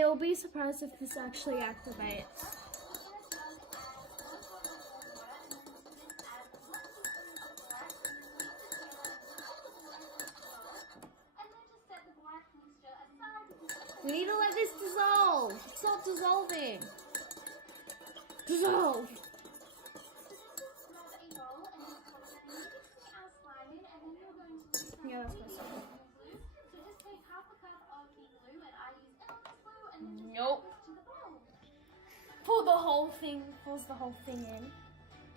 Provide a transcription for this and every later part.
It'll be surprised if this actually activates. We need to let this dissolve. It's not dissolving. Dissolve. Yeah, that's my song. Nope. Pour the whole thing. Pours the whole thing in.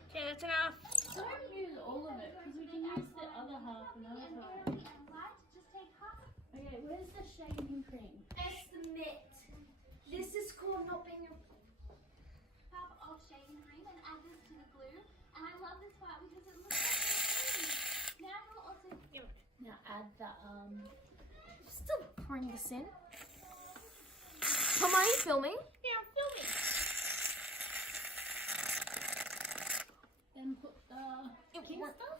Okay, that's enough. Don't use all of it because we can use the other half another time. Okay, where's the shaving cream? Estimate. This is called not being a cup of shaving cream and add this to the glue. And I love this part because it looks like cream. Now you'll also Now add the Still pouring this in. Tom, are you filming? Yeah, I'm filming. Then put the pink stuff.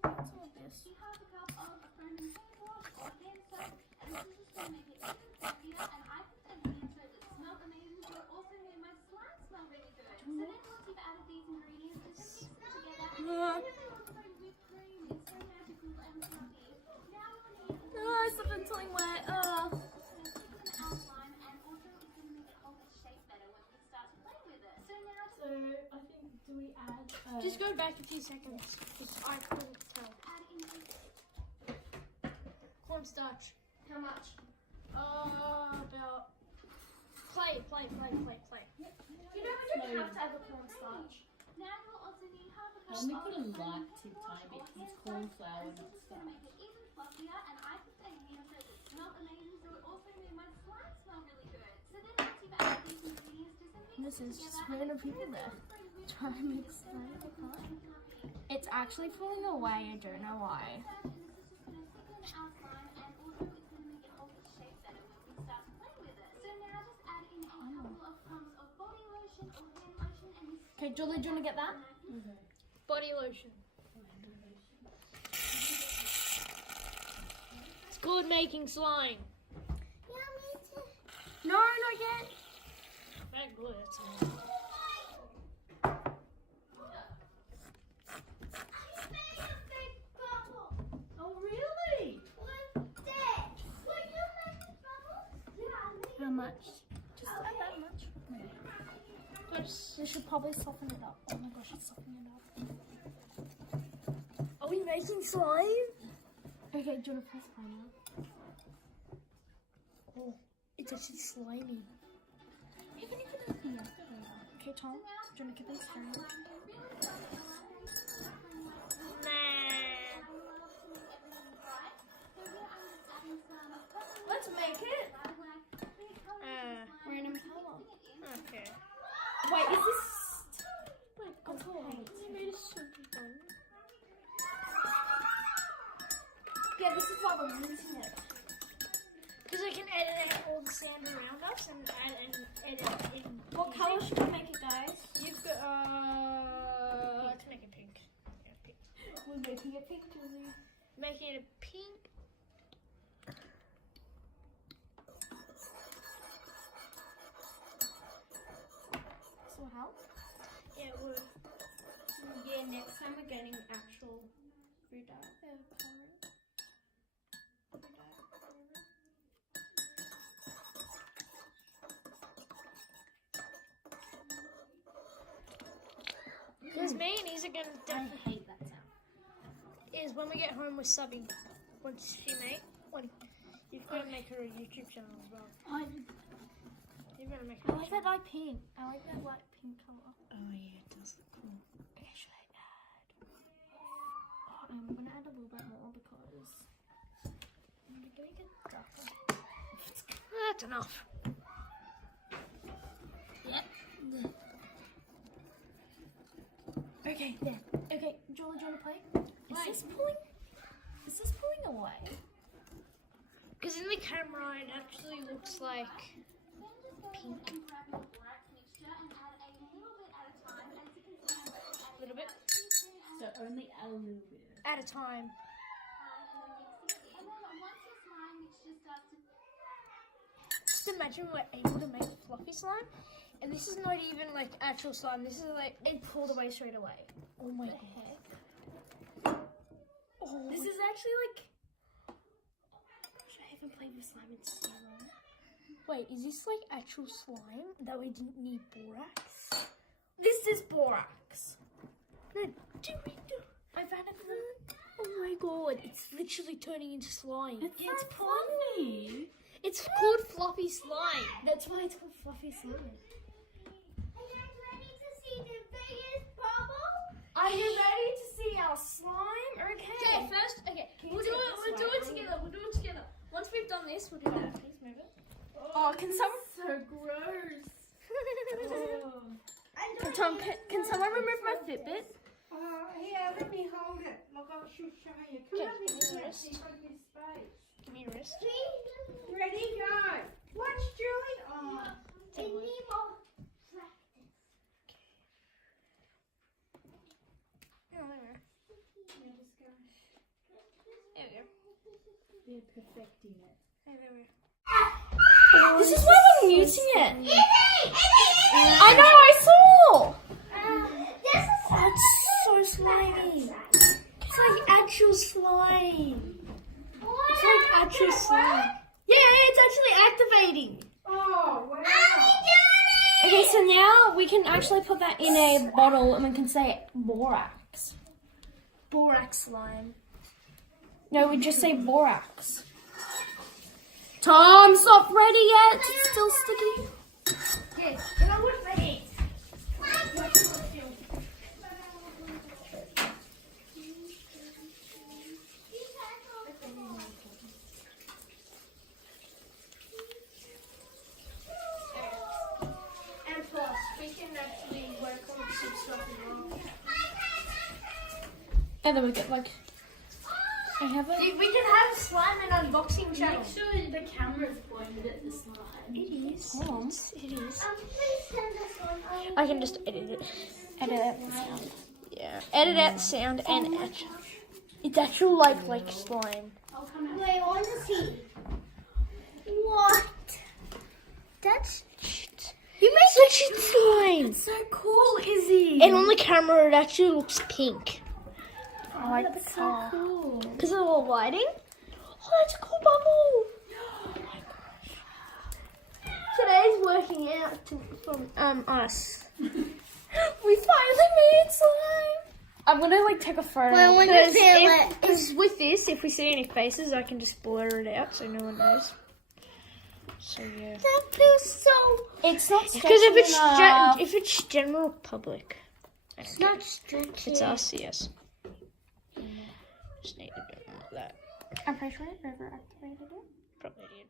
What's all this? you have a cup of frozen hand wash or hand soap, and this is just going to make it even fluffier. And I put the hand soap that smelled amazing, so it also made my slime smell really good. So then once you've added these ingredients, just mix them together. And everything looks like whipped cream. It's so magical and fluffy. Now you'll need Oh, something's feeling wet. outline, and also it's going to make it hold its shape better when we start to play with it. So now just So I think, do we add? Just go back a few seconds. Just I couldn't tell. add in Cornstarch. How much? About play. You know, we don't have to add the cornstarch. Now you'll also need half a cup Let me of put a frozen light hand tip wash tiny or bit. hand It's soap, cornflour, and not this is going to make starch. it even fluffier. And I put the hand soap that smelled amazing, so it also made my slime smell really good. So then once you've added these ingredients, just mix This it is just together. random people there trying to mix slime. It's actually falling away. I don't know why. And this is just going to thicken the outline, and also it's going to make it hold its shape better when we start to play with it. So now just add in a couple of pumps of body lotion or hand lotion, and this Okay, Julie, do you want to get that? Body lotion. It's called making slime. No, not yet. That good. That's Oh really? How much? Just add that much. We should probably soften it up. Oh my gosh, it's softening it up. Are we making slime? Okay, do you want to press play now? Oh, it's actually slimy. You can even open it. Okay, Tom, do you want to get this down? Let's make it. Random color. Okay. Wait, is this? Wait, I made a super fun. Yeah, this is why we're using it. Because I can edit out all the sand around us and add and edit in. What color should we make it, guys? You've got let's make it pink. Yeah, pink. We're making it pink, Julie. Making it a pink. This will help. Yeah, it would. Yeah, next time we're getting actual food dye. Coloring. Food dye. Because me and Isa are gonna I definitely hate that sound. is when we get home we're subbing. Once she you've got to make her a YouTube channel as well. You've got to make her. I like that light pink. I like that light pink color. Oh yeah, it does look cool. Okay, should I add? Oh, I'm gonna add a little bit more because I'm gonna make it darker. That's enough. Yep. Okay, there. Okay, Julie, do you want to play? Is this pulling away? Because in the camera it actually looks like pink. A little bit. So only a little bit. At a time. And then once your slime mixture just starts to. Just imagine we're able to make fluffy slime, and this is not even like actual slime. This is like it pulled away straight away. Oh my god! Oh, This is actually like. Gosh, I haven't played with slime in so long. wait, is this like actual slime that we didn't need borax? This is borax. No, do we do? I found it. Oh my god! It's literally turning into slime. It's fluffy. It's called fluffy slime. That's why it's called fluffy slime. Are you ready to see our slime? Okay. Okay, first, Can you we'll do take it. this We'll do way, it please? together. We'll do it together. Once we've done this, we'll do that. Please move it. Oh, can some? So gross. Can someone remove my Fitbit? Here, let me hold it. Look, I should show you. Okay, Come give me on, your wrist. you've got this space. Give me your wrist. Ready, go. What's Julie? Oh, There we go. They're perfecting it. There we go. This is why I'm using it. I know, I saw. Oh, it's so slimy. It's like actual slime. It's like actual slime. Yeah, it's actually activating. oh wow. Okay, so now we can actually put that in a bottle and we can say borax. Borax slime. No, we just say borax. Tom's not ready yet. It's still sticky. Okay, can I wash my hands? And plus, we can actually work on some stuff as well. And then we get like. I have a. We can have slime and unboxing channel. Make sure the camera's pointed at the slime. It is. Tom. It is. I can just edit it. Edit out the sound. Yeah. Edit out the sound and etch. It's actual like slime. I'll come out. Wait, I want to see. What? That's. You made such a slime. So cool, Izzy. And on the camera, it actually looks pink. I like the That's color. so cool. Because of the lighting. Oh, that's a cool bubble. Oh my gosh. Today's working out from us. We finally made slime. I'm gonna like take a photo. Well, I want to feel it. Because with this, if we see any faces, I can just blur it out so no one knows. So yeah. That feels so. It's not Because if it's general public. It's not stretchy. It's us, yes. Just need a bit more of that. I'm pretty sure I never activated it. Probably did.